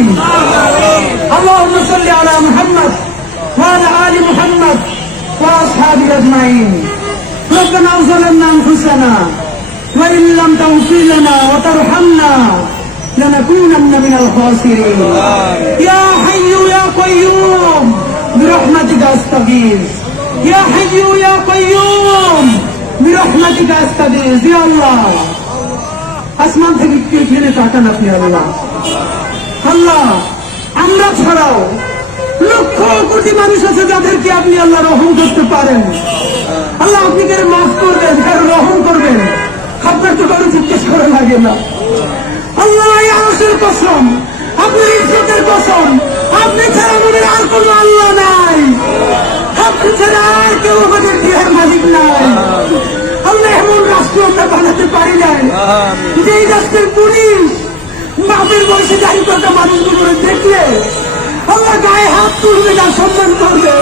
آمين اللهم صل على محمد وعلى آل محمد وأصحابه أجمعين ربنا ظلمنا أنفسنا وإن لم تغفر لنا وترحمنا لنكونن من الخاسرين يا حي يا قيوم برحمتك أستغيث يا حي يا قيوم برحمتك أستغيث يا الله আসমান থেকে ফিরে তাকান আপনি আল্লাহ আল্লাহ আমরা ছাড়াও লক্ষ কোটি মানুষ আছে যাদেরকে আপনি আল্লাহ রহম করতে পারেন আল্লাহ আপনি কারো মাফ করবেন কারো রহম করবেন আপনার তো কারো জিজ্ঞেস করা লাগে না আল্লাহ আরশের কসম আপনার ইজ্জতের কসম আপনি ছাড়া আমাদের আর কোন আল্লাহ নাই আপনি ছাড়া আর কেউ আমাদের দেহের মালিক নাই আল্লাহ এমন রাষ্ট্র আমরা বানাতে পারি নাই যেই রাষ্ট্রের পুলিশ বাপের বয়সে দাঁড়িয়ে থাকা মানুষগুলো দেখলে আল্লাহ গায়ে হাত তুলবে না সম্মান করবে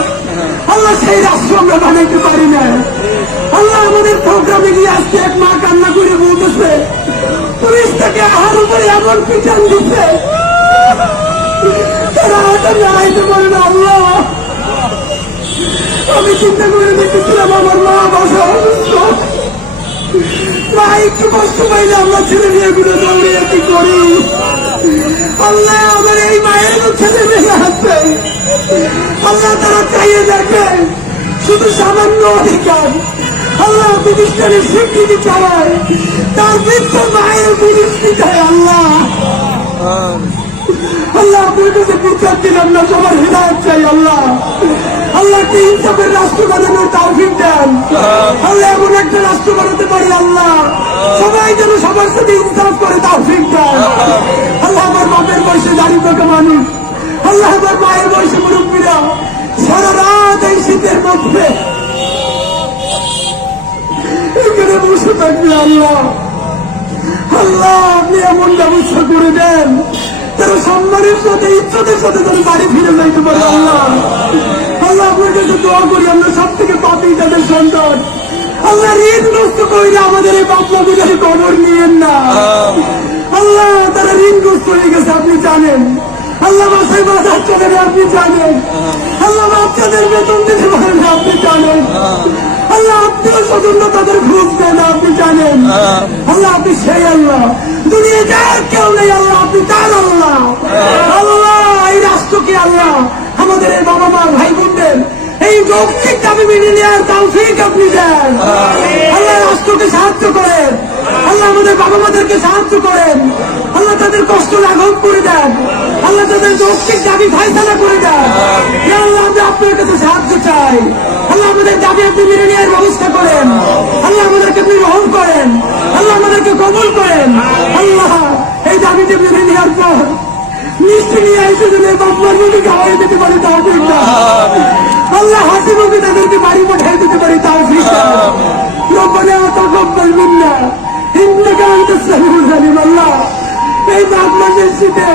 আল্লাহ সেই রাষ্ট্র আমরা বানাইতে পারি না আল্লাহ আমাদের প্রোগ্রামে নিয়ে আসছে এক মা কান্না করে বলতেছে পুলিশ থেকে আহার উপরে এমন পিছন দিচ্ছে তারা হয়তো দাঁড়াইতে পারে না আল্লাহ আমি চিন্তা করে দেখেছিলাম আমার মা বাসা অসুস্থ মা একটু কষ্ট পাইলে আমরা ছেলে মেয়েগুলো দৌড়িয়ে কি করি আল্লাহ আমার এই মায়ের ছেলে মেয়ে আছে আল্লাহ তারা চাইয়ে দেখে শুধু সামান্য অধিকার আল্লাহ প্রতিষ্ঠানের স্বীকৃতি চাওয়ায় তার বৃদ্ধ মায়ের প্রতিষ্ঠিত হয় আল্লাহ আল্লাহ আপনার কাছে বিচার দিলাম না সবার হৃদয় চাই আল্লাহ আল্লাহকে ইনসাফের রাষ্ট্র বানানোর তৌফিক দেন আল্লাহ এমন একটা রাষ্ট্র বানাতে পারি আল্লাহ সবাই যেন সবার সাথে ইনসাফ করে তৌফিক দেন আল্লাহ আমার বাপের বয়সে দাঁড়িয়ে থাকা মানুষ আল্লাহ আমার মায়ের বয়সে মুরব্বীরা সারা রাত এই শীতের মধ্যে এখানে বসে থাকবে আল্লাহ আল্লাহ আপনি এমন ব্যবস্থা করে দেন তারা সম্মানের সাথে ইজ্জতের সাথে তারা বাড়ি ফিরে যাইতে পারে আল্লাহ আল্লাহ আপনার কাছে দোয়া করি আমরা সব থেকে পাপি তাদের সন্তান আল্লাহ ঋণগ্রস্ত করি আমাদের এই বাপমা গুলোর কবর নিয়েন না আল্লাহ তারা ঋণগ্রস্ত হয়ে গেছে আপনি জানেন আল্লাহ বাসায় বাজার চলে আপনি জানেন আল্লাহ বাচ্চাদের বেতন দিতে পারেন না আপনি জানেন আল্লাহ আত্মীয় স্বজন্য তাদের ঘুষ দেন আপনি জানেন আল্লাহ আপনি সেই আল্লাহ দুনিয়া যার কেউ নেই আল্লাহ আপনি তার আল্লাহ আল্লাহ এই রাষ্ট্রকে আল্লাহ আমাদের এই বাবা মা ভাই বোনদের এই যৌক্তিক দাবি মেনে নেওয়ার তৌফিক আপনি দেন আল্লাহ রাষ্ট্রকে সাহায্য করেন আল্লাহ আমাদের বাবা মাদেরকে সাহায্য করেন আল্লাহ তাদের কষ্ট লাঘব করে দেন আল্লাহ তাদের যৌক্তিক দাবি ফায়সালা করে দেন আল্লাহ আমরা আপনার কাছে সাহায্য চাই আল্লাহ আমাদের দাবি আপনি মেনে নেওয়ার ব্যবস্থা করেন আল্লাহ আমাদেরকে আপনি রহম করেন আল্লাহ আমাদেরকে কবুল করেন আল্লাহ এই দাবিতে মেনে নেওয়ার পর মিষ্টি নিয়ে এসে যদি বাপমার মুখে খাওয়াই দিতে পারি তাও ঠিক না আল্লাহ হাসি মুখে তাদেরকে বাড়ি পাঠাই দিতে পারি তাও ঠিক না রব্বানা তাকাব্বাল মিন্না ইন্নাকা আনতাস সামিউল আলিম আল্লাহ এই বাপমাদের শীতে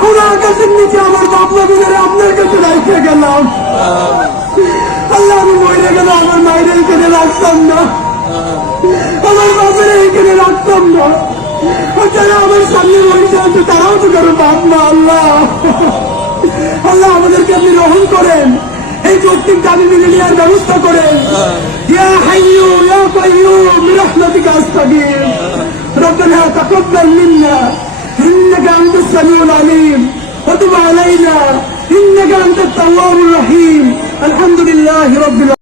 খোলা আকাশের নিচে আমার বাপমা গুলোরে আপনার কাছে রাখতে গেলাম আল্লাহ আমি মরে গেল আমার মায়ের এখানে রাখতাম না আমার বাপের এখানে রাখতাম না যারা আমার সামনে বসে আছে তারাও তো কারো বাপ মা আল্লাহ আল্লাহ আমাদেরকে আপনি রহম করেন এই যৌক্তিক দাবি মেনে নেওয়ার ব্যবস্থা করেন ইয়া হাইয়্যু ইয়া কাইয়্যুম বিরহমাতিকা আস্তাগীথ রব্বানা তাকাব্বাল মিন্না ইন্নাকা আনতাস সামিউল আলিম ওয়া তুব আলাইনা ইন্নাকা আনতাত তাওয়াবুর রহিম আলহামদুলিল্লাহি রাব্বিল